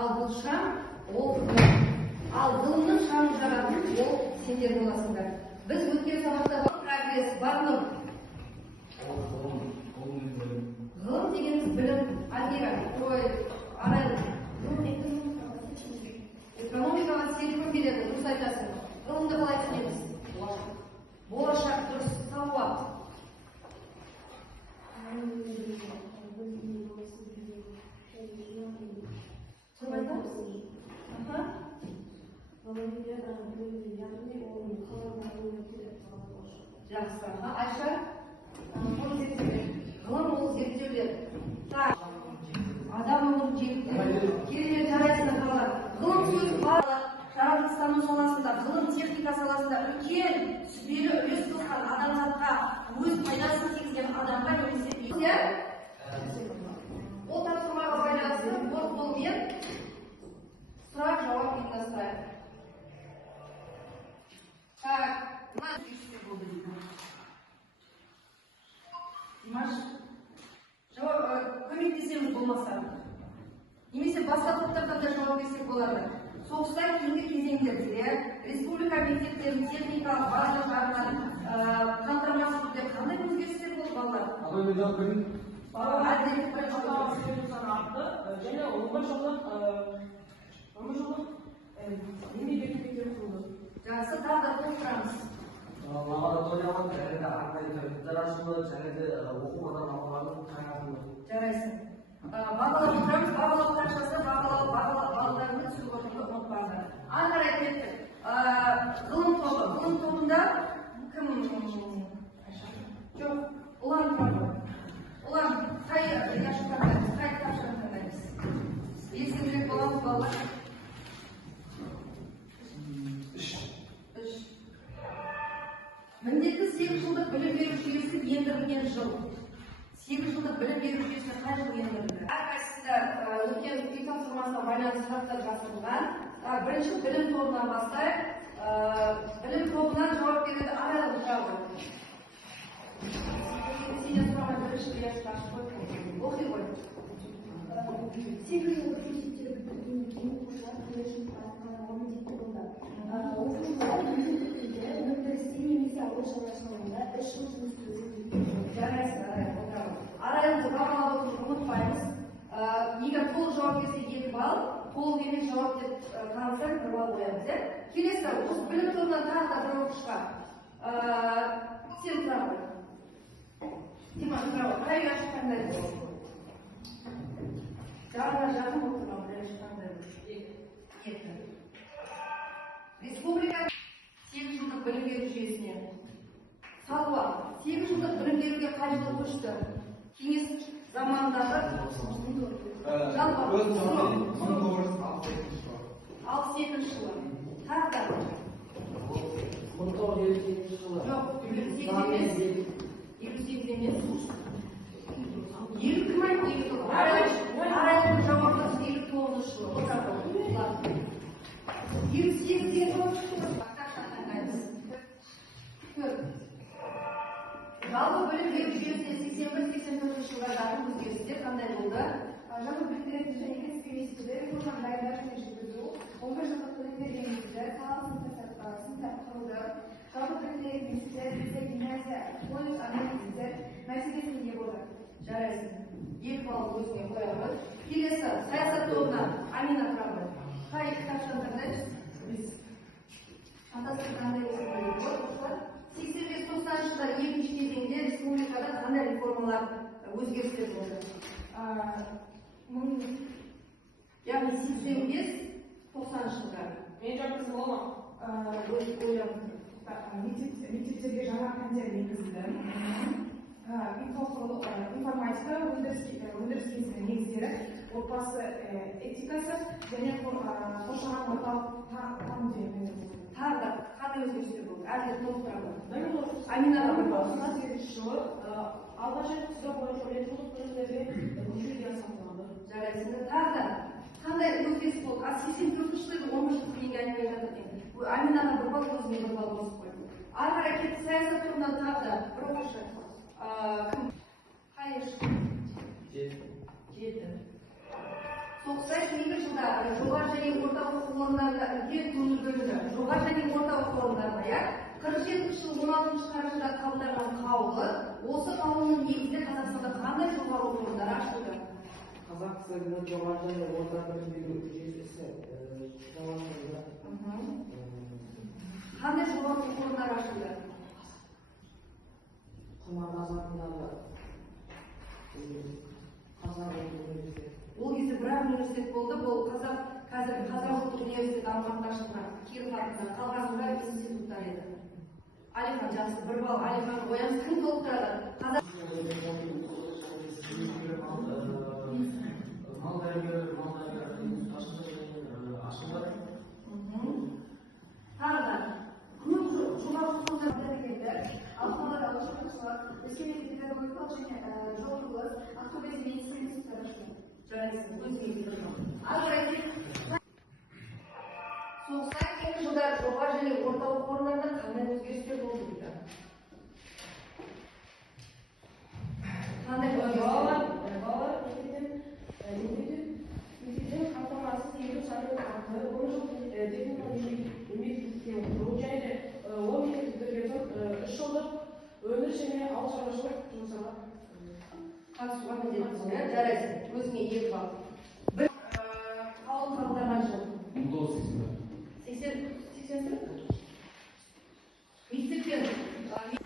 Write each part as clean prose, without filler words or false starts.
Ал бұл шам, ал ғылымның шамын жағатын ол сендер боласыңдар. Біз өткен сабақта прогресс, бағылым. Ғылым дегеніміз білім, Альмира, арайлы. Экономикаға серпін береді, дұрыс айтасың. Ғылымды қалай түсінеміз? Болашақ, дұрыс, сауат. Жақсы. Айша, ғылым ол зерттеулер. Адам өмірін жеткізеді. Керемет жарайсыңдар балалар. Ғылым сөз барлық жаратылыстану саласында, ғылым техника саласында үлкен сүбелі үлес қосқан адамзатқа өз пайдасын тигізген адамға немесе ол тапсырмаға байланысты болмен сұрақ жауап ұйымдастырайық. Димаш, көмектесеміз болмаса. Немесе басқа топтардан да жауап берсек болады. Соғыстан кейінгі кезеңдерде республика мектептерінің техникалық базалық жағынан қамтамасыз етуде қандай өзгерістер болды балалар? Және оңға жолық еңбек мектептері құрылды. Жақсы, тағы да толықтырамыз. Лабораториялық және де арнайы кабинеттер ашылды, және де оқу бағдарламаларын жаңартылды. Жарайсың. Бағалау тұрамыз, бағалау тақшасы, бағаларының түсіп отырды ұмытпаңдар. Ары қарай кеттік. Ғылым тобында кім? Жоқ, ұлан тобы. Ұлан, қай яшық таңдаймыз, қай тақшаны таңдаймыз? Есімдірек боламыз балалар? 3. Міндетті 8 жылдық білім беру жүйесі ендірілген жыл. 8 жылдық білім беру жүйесіне қай жыл ендірілді? Әрқайсысында өткен үй тапсырмасына байланысты сұрақтар жасалған. Бірінші білім тобынан бастайық. Білім тобынан жауап береді арайлы жауабы. Сенен сұрамай бірінші яшық ашып қойып оқи ғой. 8 жылдық мектептері бітіргеннен кейін оқушылар колледж жұмысқа міндетті болды. Оқушылар мектептерде өндірісте немесе ауыл шаруашылығында 3 жыл жұмыс істеуі жарайсың, арайлы бағалауды ұмытпаймыз. Егер толық жауап берсе 2 балл, толық емес жауап деп қарасаң 1 балл қоямыз. Келесі, осы білім тобынан тағы да бір оқушыға. Сен тұра ғой. Димаш, тұра ғой. Қай яшық таңдайды? Жағына жақын отырған бір яшық таңдайды. 2. Республика 8 жылдық білім беру жүйесіне. Салуа, 8 жылдық білім беруге қай жылы көшті? Кеңес заманындағы жалпы 1962 жылы. Тағы 1958 жылы. жоқ, 58 емес. 20 кім айтты? Арайлы жауабы 59 жылы. 28 деген жауап шықты. Жалпы білім беру жүйесінде 81-84 жылдардағы өзгерістер қандай болды? Жалпы білім беретін және кәсіби мектептерде реформаны дайындау және жүргізу, 11 жылдық білім берген мектептер сынып құрылды. Жалпы білім беретін мектептер, лицей, гимназия, колледж, арнайы мектептер мәртебесіне ие болды. Жарайсың. 2 балл өзіңе қоямыз. Келесі, саясат тобынан Амина тұрады. Қай кітапшаны таңдаймыз? Атасы қандай оқиғалар? 85-90 жылдар екінші кезеңде республикада қандай реформалар өзгерістер болды? Яғни 85-90 жылдар. Мен жақсы болма. Мектептерге жаңа пәндер енгізілді. Информатика, өндіріс кезінің негіздері, отбасы этикасы және қоршаған орталық таным деген. Тағы да қандай өзгерістер болды? Әрі толықтырады. Амина 1998 жылы алғаш рет құзыр бойынша электрондық төлемдерге көшуге жасалынды. Жарайсың. Тағы да қандай өзгеріс болды? 84 жылы 10 жыл кейінгі әңгіме айтады екен. Аминаға 1 балл, өзіне 1 балл қосып қойды. Ары қарай кетті, саясат тобынан тағы да бір оқушы. Кім? Қай еш? 7. Соғыстан кейінгі жылдар Қазақстанда жоғары және орта оқу орындарында үлкен көңіл бөлінді. Жоғары және орта оқу орындарында 47 жыл 16 қарашада қабылданған қаулы, осы қаулының негізінде Қазақстанда қандай жоғары оқу орындары ашылды? Қазақ КСР-дің жоғары және орта білім беру жүйесі саласында Қандай жоғары оқу орындары ашылды? Құрманғазы атындағы Қазақ университеті. Ол кезде бір-ақ университет болды, бұл қазір Қазақ ұлттық университеті Алматыда ашылған, Киров атындағы қалғаны институттар еді. Алихан жақсы, бір балл, Алихан оянып кім толықтырады? Тағы көп жоғары оқу орындары Алматыда ауылшаруашылық, Өскемен педагогикалық және жол құрылыс, Ақтөбеде медицина институттары ашылды. Жарайсың, өзіңізге тұрмақ. Соғыстан кейінгі жылдары жоғары және орта оқу орындарында қандай өзгерістер болды дейді? Қандай өзгерістер? Балалар мектептен қамтамасыз ету саны артты, 10 жыл техникалық мектепте оқу және ол мектептерге 3 жылдық өндіріс және ауыл шаруашылық жұмыстарға қатысуға міндеттісің, жарайсың, өзіңе 2 балл. Бір қаулы қабылданған жыл. 1980 мектеппен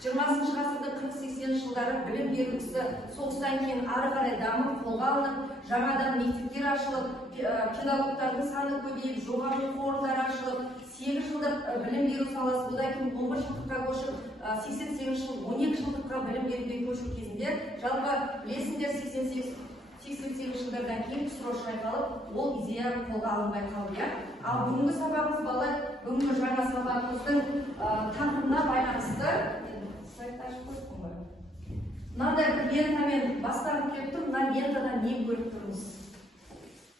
20 ғасырдың 40-80 жылдары білім беру ісі соғыстан кейін ары қарай дамып қолға алынып, жаңадан мектептер ашылып, педагогтардың саны көбейіп, жоғары оқу орындары ашылып, 8 жылдық білім беру саласы, одан кейін 11 жылдыққа көшіп, 88 жыл 12 жылдыққа білім беруге көшу кезінде, жалпы білесіңдер 88 жылдардан кейін КСРО шайқалып, ол идея қолға алынбай қалды. Ал бүгінгі сабағымыз балалар, бүгінгі жаңа сабағымыздың тақырыбына байланысты сайтта ашып қойдық қой. Мынандай бір лентамен басталып келіп тұр, мына лентадан не көріп тұрмыз?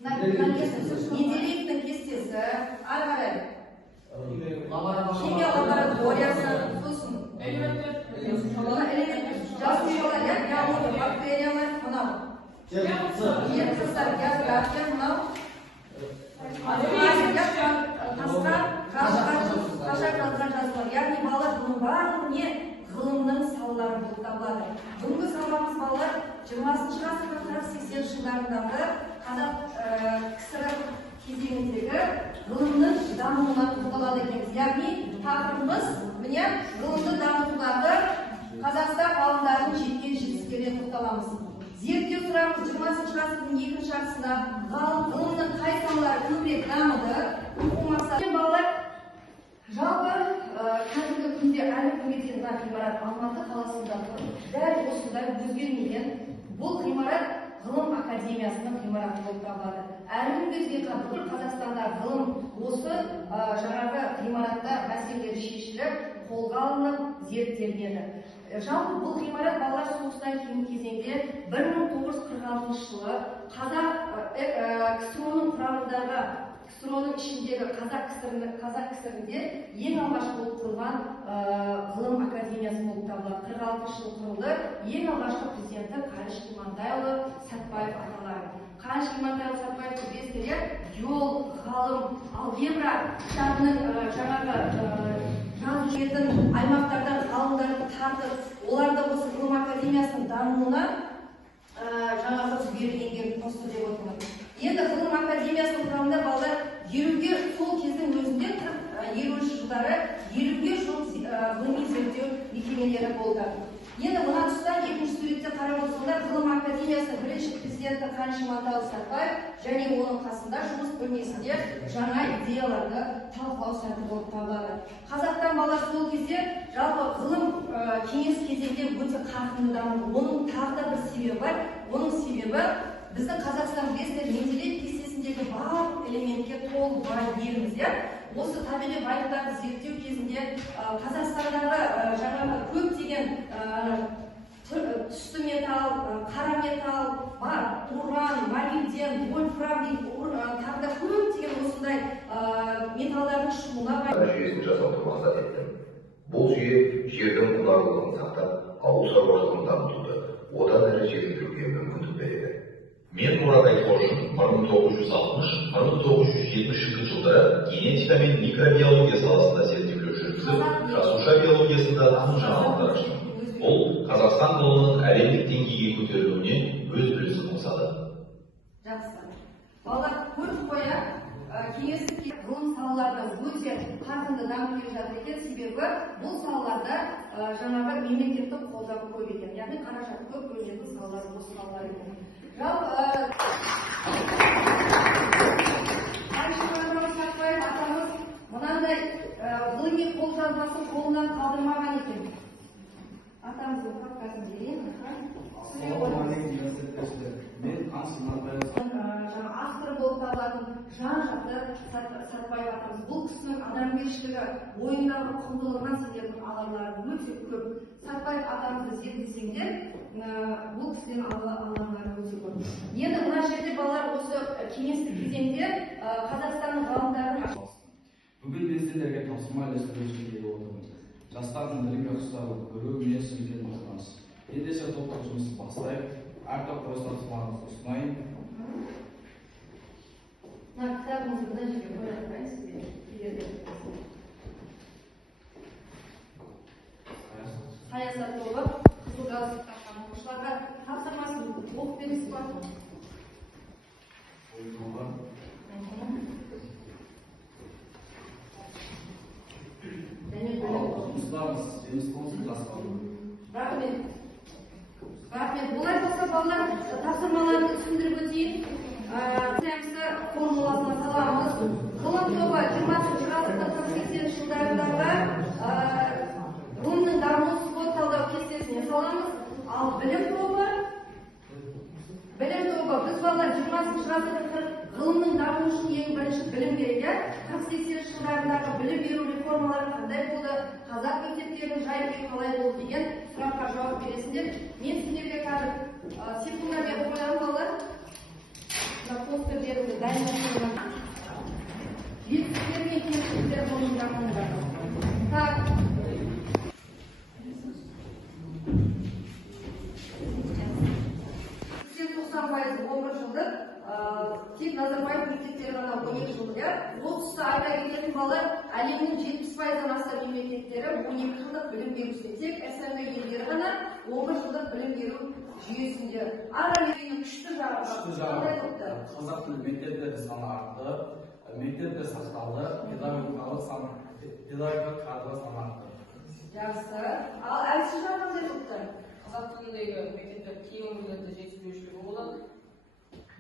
Неделиктің кестесі, ары қарай химия лабораториясы, сосын жасушалар, биология, бактериялар, мынау география, мынау яғни балалар бұның барлығы не ғылымның салалары болып табылады. Бүгінгі сабағымыз балалар 20 ғасырдың 40-80 жылдарындағы қазақ КСР кезеңіндегі ғылымның дамуына тоқталады екенбіз. Яғни тақырыбымыз міне ғылымды дамытудағы Қазақстан ғалымдарының жеткен жетістіктеріне тоқталамыз. Зерттеу сұрамыз 20 ғасырдың 2-ші жартысында ғылымның қай салалары көбірек дамыды, оқу мақсаты. Балалар, жалпы қазіргі күнде әлі күнге дейін мына ғимарат Алматы қаласындағы дәл осындай өзгермеген бұл ғимарат ғылым академиясының ғимараты болып табылады. Әлі күнге дейін бүкіл Қазақстанда ғылым осы жаңағы ғимаратта мәселелер шешіліп, қолға алынып, зерттелінеді. Жалпы бұл ғимарат балалар соғыстан кейін кезеңде 1946 жылы КСРО-ның құрамындағы КСРО-ның ішіндегі қазақ КСР-інде ең алғаш болып құрылған ғылым академиясы болып табылады. 46 жыл құрылды. Ең алғашқы президенті Қаныш Имантайұлы Сәтбаев аталады. Қаныш Имантайұлы Сәтбаев білесіздер, геолог, ғалым, алгебра кітабының жаңағы жазушетін аймақтардан ғалымдарды тартып, оларды осы ғылым академиясының дамуына жаңағы жібергенге қосты деп отырмын. Енді ғылым академиясының құрамында балалар 50-ге сол кездің өзінде 50-ші жылдары 50-ге жуық ғылыми зерттеу мекемелері болды. Енді мына тұста екінші суретте қарап отырсаңдар, ғылым академиясының бірінші президенті Қаныш Имантайұлы Сәтбаев және оның қасында жұмыс бөлмесінде жаңа идеяларды талқылау сәті болып табылады. Қазақтан балалар сол кезде жалпы ғылым кеңес кезеңде өте қарқынды дамыды. Оның тағы да бір себебі бар. Оның себебі біздің Қазақстан білесіздер, Менделеев кестесіндегі барлық элементке толық бай еліміз. Осы табиғи байлықтарды зерттеу кезінде Қазақстандағы жаңағы көптеген түсті металл, қара металл бар, уран, молибден, вольфрам тағы да көптеген осындай металлдардың шығуына жүйесін жасауды мақсат етті. Бұл жүйе жердің құнарлылығын сақтап, ауыл шаруашылығын дамытуды, одан әрі жетілдіруге мүмкіндік береді. Мен Мұрат Айтқожин 1960-1970 жылдары генетика мен микробиология саласында зерттеулер жүргізіп, жасуша биологиясында тың жаңалықтар ашты. Бұл Қазақстан ғылымының әлемдік деңгейге көтерілуіне өз үлесін қосады. Жақсы. Балалар көріп қоя, кеңестік ғылым салаларда өте қарқынды дамып келе жатыр екен, себебі бұл салаларда жаңағы мемлекеттік қолдау көп екен. Яғни қаражат көп бөлінетін салалар осы салалар екен. Атамыз мынандай ғылыми қолжазбасын қолынан қалдырмаған екен. Атамыздың папкасын берейін. Автор болып табылатын жан-жақты Сәтбаев атамыз. Бұл кісінің адамгершілігі, ойындағы құндылығынан сендердің аларлары өте көп. Сәтбаев атамызды зерттесеңдер, бұл кісіден алғандары өте көп. Енді мына жерде балалар осы кеңестік кезеңде Қазақстанның ғалымдарын Бүгін мен сіздерге тапсырма ілестіруші келіп отырмын. Жастардың білімге құштарлығы көру мен үлкен мақтаныш. Ендеше топтық жұмысты бастайық. Әр топ өз тапсырмаларыңызды ұсынайын. кітабыңызды мына жерге қоя тұрайын сізге. Саясат тобы қызыл галстук таққан оқушыларға тапсырмасын оқып бересіз ба? Рахмет. Олай болса балалар тапсырмаларды түсіндіріп өтейін. Формуласына саламыз. Ғылым тобы 20-шы ғасырдың 80-ші жылдарындағы ғылымның даму свод талдау кестесіне саламыз. Ал білім тобы біз балалар 20-шы ғасырдың ғылымның дамуы үшін ең бірінші білім керек. 40-80-ші жылдарындағы білім беру реформалары қандай болды, қазақ мектептерінің жай-күйі қалай болды деген сұраққа жауап бересіңдер. Мен сіздерге қазір секундармен қоямын балалар. Постердеріңді дайындап жетістіктер мен кемшіліктер ғылымның дамуында. Так. Сен 90% 11 жылдық, тек Назарбаев мектептері ғана 12 жылдық. Отызда айта кететін балалар әлемнің 70%-дан астам мемлекеттері 12 жылдық білім беруші. Тек СНГ елдері ғана 11 жылдық білім беру жүйесінде. Аралегінің күшті жағы Қазақ тілі мектептері саны артты, мектептер сақталды, педагогикалық кадрлар саны артты. Жақсы. Ал әлсіз жағы қандай болды? Қазақ тіліндегі мектептер кей өңірлерде жетіспеушілігі болады,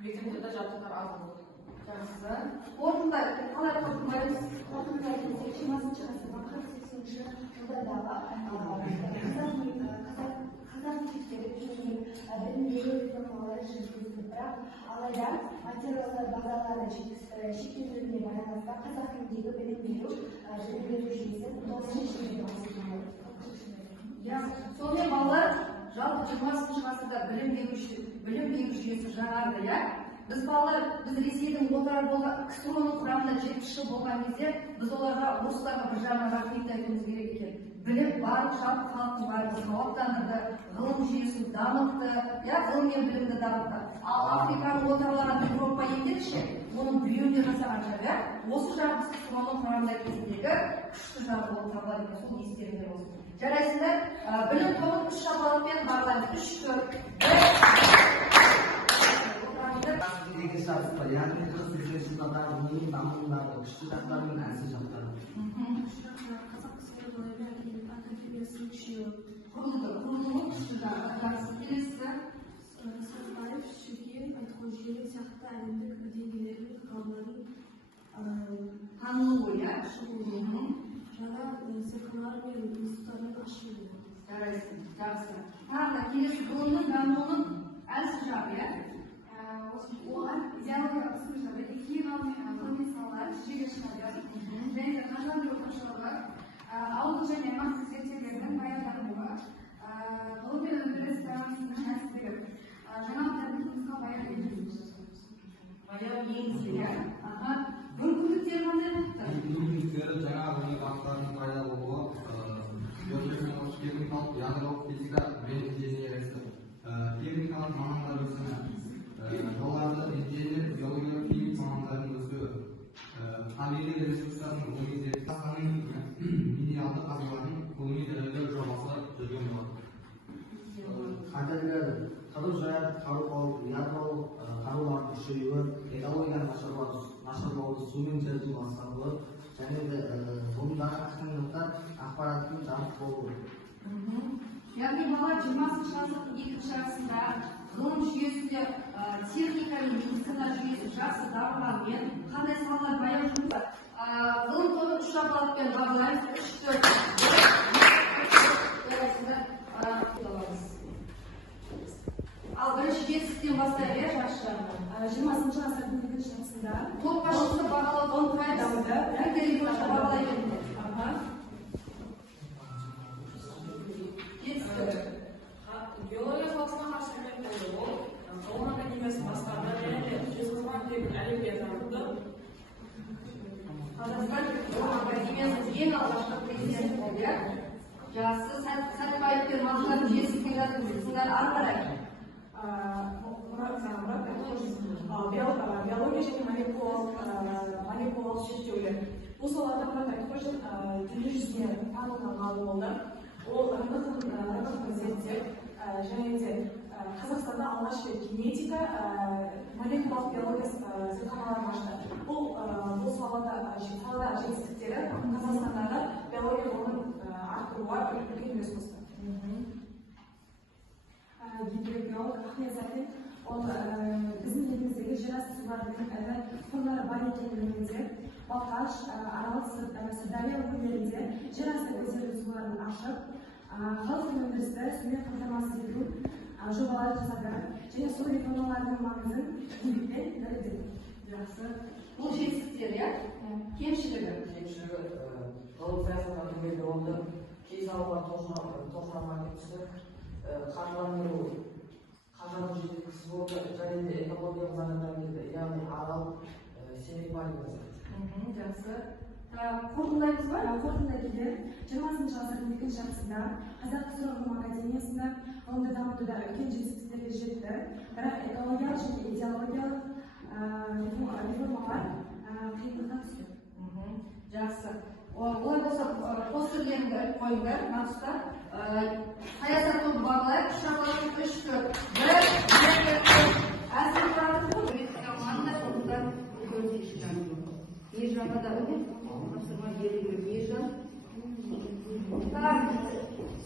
мектептерде жабдықтар аз болады. Жақсы. Қорытынды қалай қорытындылаймыз? Қорытындылар кезде 20-шы ғасырдың 40-80-ші жылдардағы қазақ мектептері кеңінен білім беру реформалары жүргізілді, бірақ алайда материалдар базалары шектелуіне байланысты қазақ тіліндегі білім беру жүйесі толық шешілмей қалды. Сонымен балалар жалпы 20-шы ғасырда білім беру жүйесі жаңарды, иә? Біз Ресейдің отырар болған КСРО-ның құрамында 70 жыл болған кезде біз оларға орыстарға бір жағынан рахмет айтуымыз керек екен. Білім барлық жалпы халықтың барлығы сауаттандырды, ғылым жүйесін дамытты, ғылым мен білімді дамытты. Ал Африканың отарларына Европа елдерше, оның біреуіне жасаған жағы, осы жағы біз КСРО-ның құрамында кезіндегі күшті жағы болып табылады екен, сол естеріңде болсын. Жарайсыңдар, білім тобын 3 шапалақпен барлаймыз. 3-4. яғни 40-80 жылдардағы ғылым дамуындағы күшті жақтары мен әлсіз жақтары. Қазақ ксилология академиясының күшеюі. Құрылымы күшті жағы. Келесі. Сәтбаев, Шөкеев, Айтқожинов сияқты әлемдік деңгейлердің ғалымдардың танылуы, шығуы. Жаңа зертханалар мен институттардың ашылуы. Жарайсың, жақсы. Тағы да келесі ғылымның дамуының әлсіз жағы, Оған идеологиялық қысымшылығы, химиялық ғылыми салалар жүзеге шығады. Және де қаржыландыру тапшылығы, ауылдық және аймақтық зерттеулердің баяндалуы, ғылым мен өндіріс байланысының әлсіздігі, жаңалықтардың тұрмысқа баян енгізілуі. баяу енгізілген. Мүмкіндіктері қандай болыпты? Мүмкіндіктері жаңа ғылыми бағыттардың пайда болуы, техникалық, ядролық физика мен инженериясы, техникалық мамандар өсімі, жоғарғы инженер, биологиялық химик мамандардың өсуі, табиғи ресурстардың ғылыми зерттеуінің минералды қазбалардың ғылыми дәлелдеу жобасы жүрген болады. Қазіргі қырып жояды ядролық қарулардың күшеюі, экологияның нашарлауы, сумен жылыту басталуы және де ғылымдағы қиындықтар ақпараттың жарық болуы. Яғни бала 20-шы ғасырдың екінші жартысында ғылым жүйесінде техника мен медицина жүйесі жақсы дамығанымен қандай салалар баяу жұмыс ғылым тобын үш аппаратпен бағалаймыз, 3-4 ал бірінші жетістіктен бастайық, жақшыларынан. 20-шы ғасырдың екінші жартысында топ басшысы бағалаудан дамыды, критерий бойынша бағалай берді. Биология саласына қарсы болды. Ол ғылым академиясын басқарды және жезқазған олимпиада болды. Қазақстан ғылым академиясының ең алғашқы президенті болды. Жасы Сәтбаев пен Мағжанның жетістіктері ары қарай. Биология және молекулалық шектеулер. Бұл салада Мұрат Айтқожин дүниежүзіне танылған ғалым болды. Ол рынокын зерттеп және де Қазақстанда алғаш рет генетика, молекулалық биология зертханаларын ашты. Бұл салада жетістіктері Қазақстандағы биология ғылымын арттыруға үлкен үлес қосты. Гидрогеолог Ахмет Сәтин, ол біздің еліміздегі жер асты суларының ірі қорлары бар екенін меңзеп, Балқаш, Арал, Сырдария өңірлерінде жер асты көздерінің суларын ашып, халық өндірісті сумен қамтамасыз ету жобалар жасады және су реформаларының маңызын еңбекпен дәлелдеді. Жақсы. Бұл жетістіктер, иә? Кемшілігі. Ғылым саясатының еңбегі болды. Кей салалар тоқырауға кетті. Қаржыландыру жеткісіз болды және де экологиялық заңдар келді, яғни арал семей байыбасы. Жақсы. Қорытындылаймыз ба? Қорытындылайды. 20-шы ғасырдың екінші жартысында Қазақ КСР ғылым академиясында ғылымды дамытуда үлкен жетістіктерге жетті. Бірақ экологиялық және идеологиялық реформалар қиындыққа түсті. Жақсы. Олай болса, постерлеріңді іліп қойыңдар, мына саясат тобы бағалайық, 3-4. 1-2-3. Әсір тұрады ғой, команда соңында көрсетіп шығады. Ержанға да өте тапсырма берілген Ержан.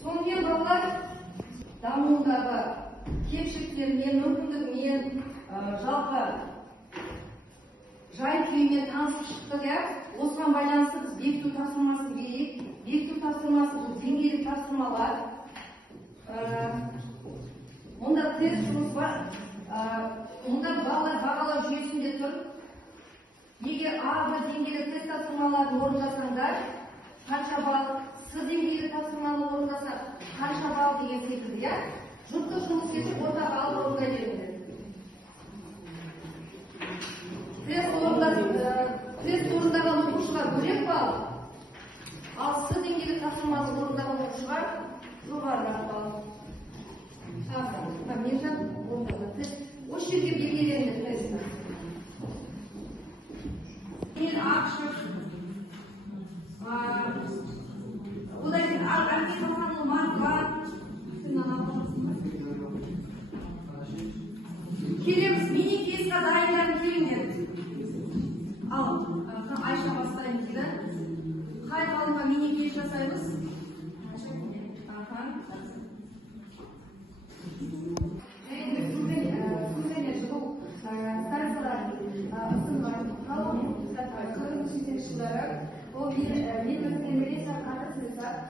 Сонымен балалар дамуындағы кемшіліктермен, мүмкіндігімен, жалпы жай-күйімен танысып шықтық. Осыған байланысты біз бекіту тапсырмасын берейік. Бекіту тапсырмасы бұл деңгейлік тапсырмалар. Онда тест жұмыс бар. Онда балалар бағалау жүйесінде тұр. Егер А-Б деңгейлі тест тапсырмаларын орындасаңдар, қанша балл, С деңгейлі тапсырманы орындаса, қанша балл деген секілді, иә? Жұптық жұмыс кетіп, орта балл орындай беріңдер. Тест орындаған оқушыға бөлек балл, ал С деңгейлі тапсырманы орындаған оқушыға жоғарырақ балл. Мержан орындаған тест. Осы жерге белгіленді тестті. Мен ақшық. Одан кейін архитектуралық маңызға келеміз, мини-кейсқа дайындарын келіңдер. Ал, Айша бастаймыз дейді. Қай ғалымға мини-кейс жасаймыз?